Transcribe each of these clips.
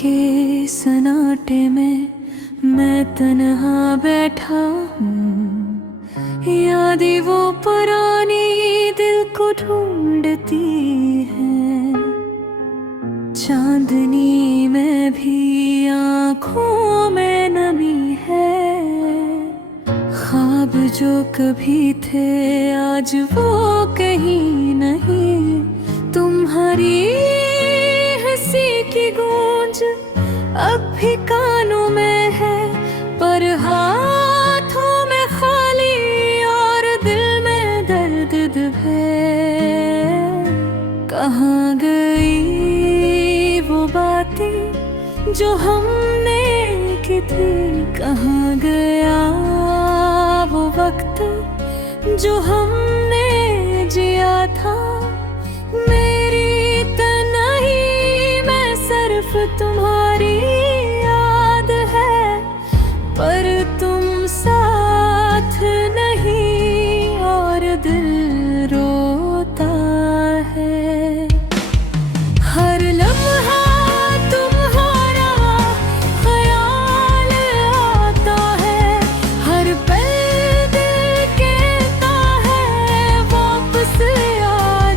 के सन्नाटे में मैं तन्हा बैठा हूँ। यादें वो पुरानी दिल को ढूंढती है। चांदनी में भी आँखों में नमी है। ख्वाब जो कभी थे आज वो कहीं नहीं। तुम्हारी हंसी की गूंज अब भी कानों में है, पर हाथों में खाली और दिल में दर्द है। कहाँ गई वो बातें जो हमने की थी? कहाँ गया वो वक्त जो हमने जिया था? मेरी तन्हाई में सिर्फ तुम्हारी याद है, पर तुम साथ नहीं और दिल रोता है। हर लम्हा तुम्हारा ख्याल आता है, हर पल दिल कहता है वापस आ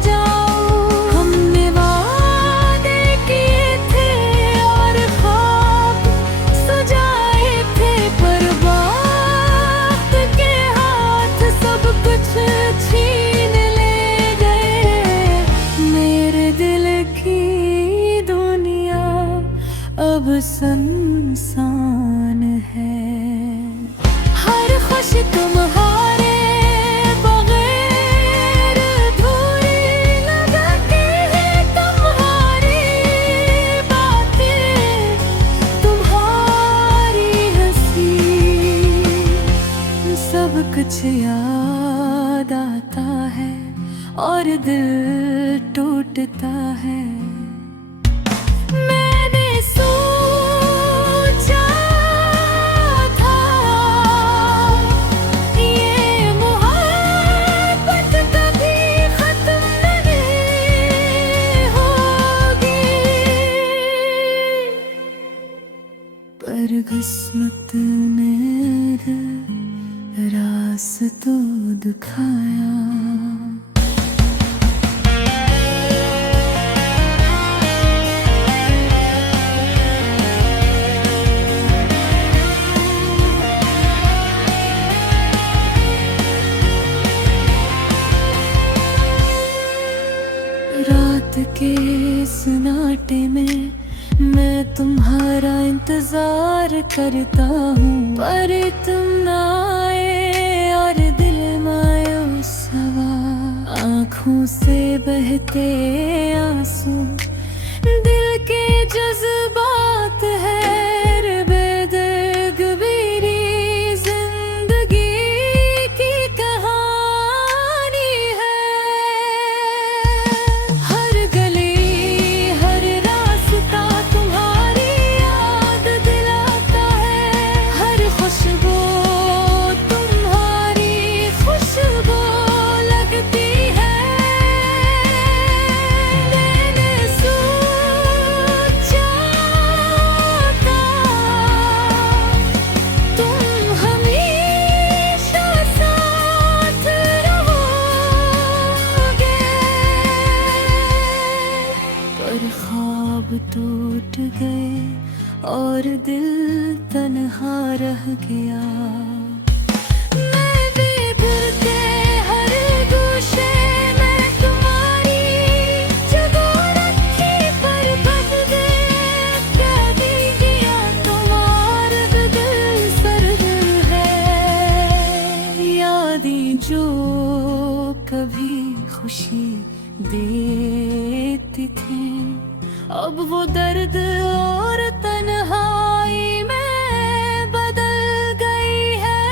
जाओ। हमने वादे किए थे और ख्वाब सजाए थे, पर वक्त के हाथ सब कुछ छीन ले गए। मेरे दिल की दुनिया अब सुनसान है। हर खुशी तुम्हारे बगैर अधूरी लगती है। तुम्हारी बातें, तुम्हारी हंसी, सब कुछ याद आता है और दिल टूटता है। मैंने सोचा था ये मोहब्बत कभी खत्म नहीं होगी, पर किस्मत ने रास्ता दिखाया। रात के सन्नाटे में मैं तुम्हारा इंतजार करता हूँ, पर तुम ना आए और दिल मायूस हवा। आँखों से बहते आंसू दिल के जज्बात है। बेदर्द बेरी जिंदगी की कहानी है। हर गली हर रास्ता तुम्हारी याद दिलाता है। हर खुशबू तुम्हारी खुशबू लगती है। मैंने सोचा था तुम हमेशा साथ रहोगे, पर ख्वाब टूट गए और दिल तन्हा रह गया। मैं बेघर के हर गोशे में तुम्हारी जगह रखी, पर बदले क्या दे दिया तुम्हारा दिल सर्द है। यादें जो कभी खुशी देती थी, अब वो दर्द और तन्हाई में बदल गई है।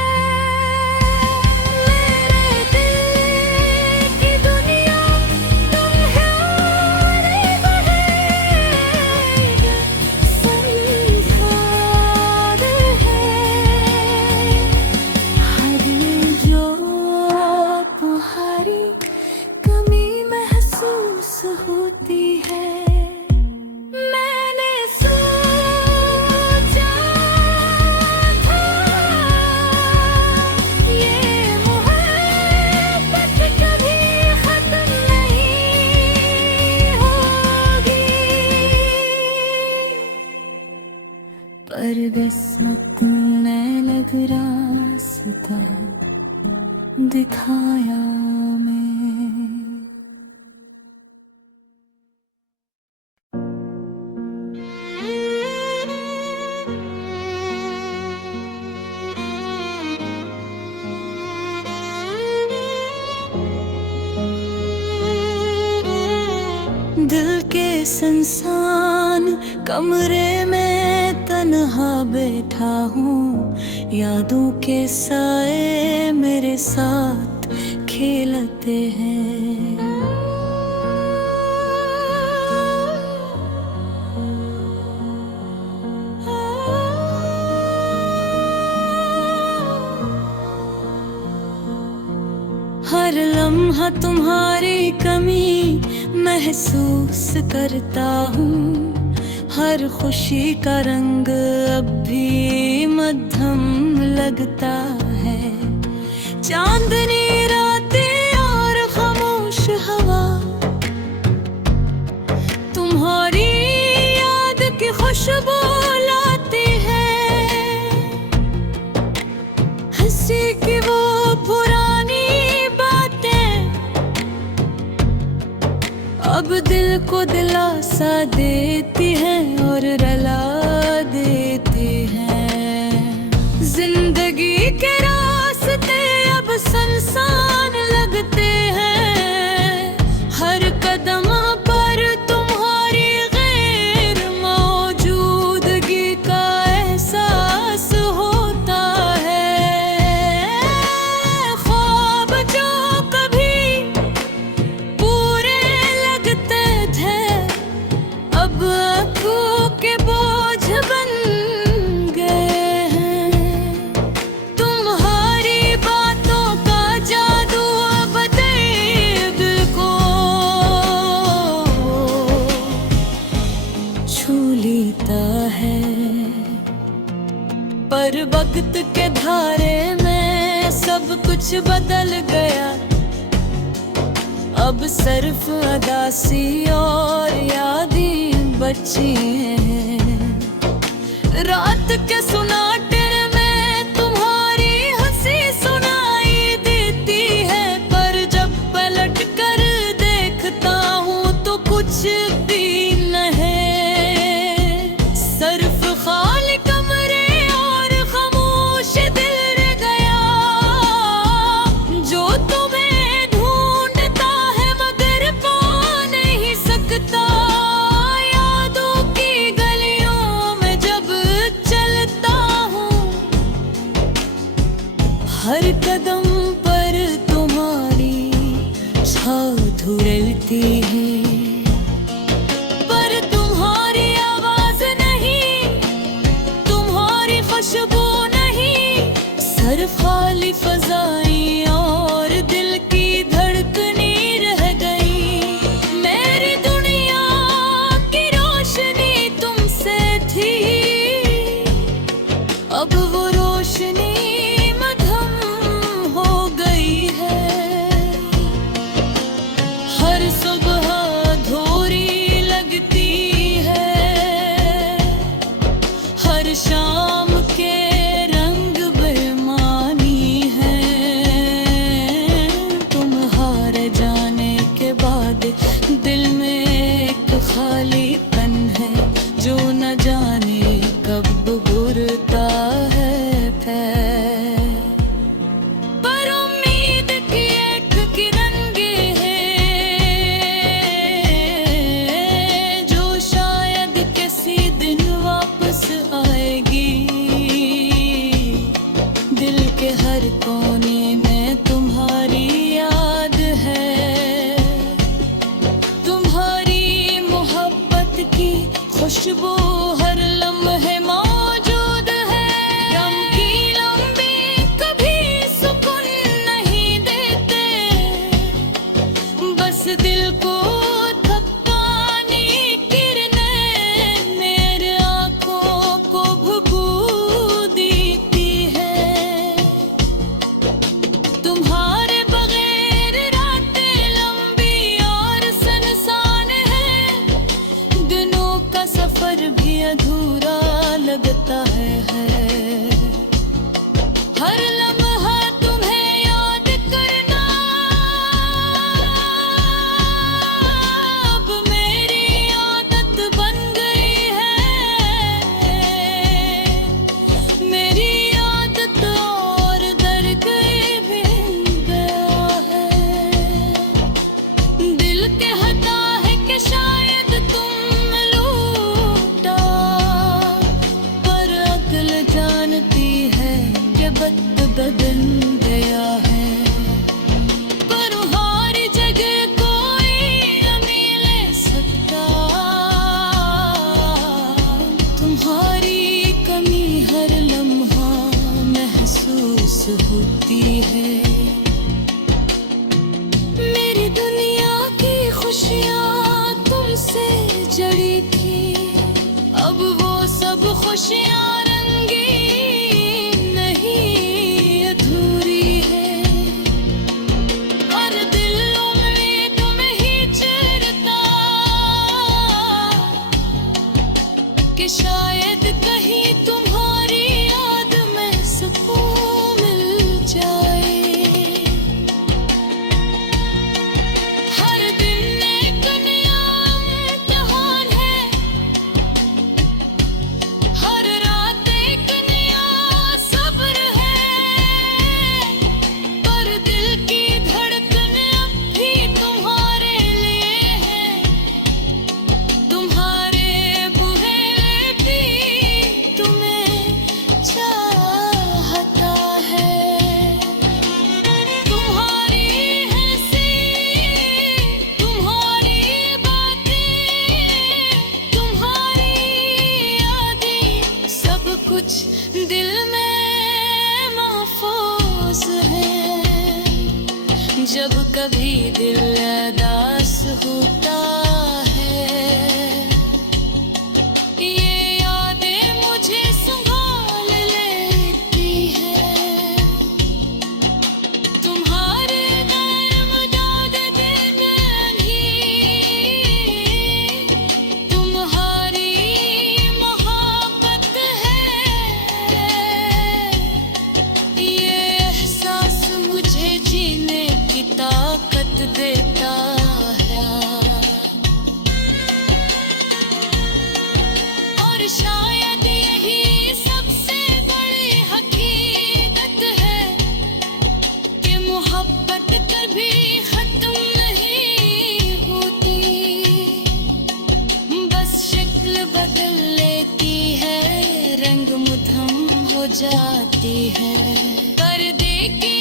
पर किस्मत ने लग रास्ता दिखाया मैं। दिल के सुनसान कमरे में तन्हा बैठा हूँ, यादों के साए मेरे साथ खेलते हैं। हर लम्हा तुम्हारी कमी महसूस करता हूँ, हर खुशी का रंग अब भी मध्यम लगता है। चांदनी रातें और खामोश हवा तुम्हारी याद की खुशबू लाती है। हंसी की वो पुरानी अब दिल को दिलासा देती है और रुला देती है। जिंदगी के रास्ते अब सुनसान लगते हैं, हर कदम पर तुम्हारी गैर मौजूदगी का एहसास होता है। ख्वाब जो कभी पूरे अब आँखों के बोझ बन गए हैं। तुम्हारी बातों का जादू अब दिल को छू लेता है। पर वक्त के धारे में सब कुछ बदल गया, अब सिर्फ अदासी और यादें बची हैं। रात के सुनाटे में तुम्हारी हंसी सुनाई देती है, पर जब पलट कर देखता हूँ तो कुछ भी नहीं, सिर्फ खाली कमरे और खामोश दिल रह गया जो तुम्हें ढूंढता है मगर पा नहीं सकता। यादों की गलियों में जब चलता हूँ, हर कदम पर तुम्हारी छाव धुलती है। पर तुम्हारी आवाज नहीं, तुम्हारी खुशबू नहीं, सिर्फ खाली फजाएं और दिल की धड़कनें रह गई। मेरी दुनिया की रोशनी तुमसे थी, अब वो रोशनी मध्यम हो गई है। हर सुबह अधूरी लगती है, हर शाम के रंग बेमानी है। तुम हार जाने के बाद दिल में एक खालीपन है जो न जाने कब भुरता है। लगता है हर लम्हा तुम्हें याद करना अब मेरी आदत बन गई है मेरी आदत और दर्द भी गया है दिल कहता है कि शायद तुम लूटा पर अकल जानती है कि वक्त बदल गया है पर हमारी जगह कोई नहीं ले सकता तुम्हारी कमी हर लम्हा महसूस होती है मेरी दुनिया की खुशियाँ तुमसे जड़ी थी अब वो सब खुशियाँ रंगीन नहीं अधूरी है और दिलों में तुम्हें ही चरता कि शायद कहीं तुम्हारी याद में सुकून मिल जाए हर दिन एक नया इम्तिहान है हर रात एक नया सब्र है पर दिल की धड़कन अब भी तुम्हारे लिए है तुम्हारे बुरे भी तुम्हें चाहता है तुम्हारी हंसी तुम्हारी बातें तुम्हारी यादें सब कुछ दिल में महफूज है जब कभी दिल उदास होता है ये यादें मुझे संभाल लेती है तुम्हारे नरम दाद दिल में भी तुम्हारी मोहब्बत है ये एहसास मुझे जीने की ताकत देता है और शायद यही सबसे बड़ी हकीकत है कि मोहब्बत कभी खत्म नहीं होती बस शक्ल बदल लेती है रंग मुधम हो जाती है पर्दे की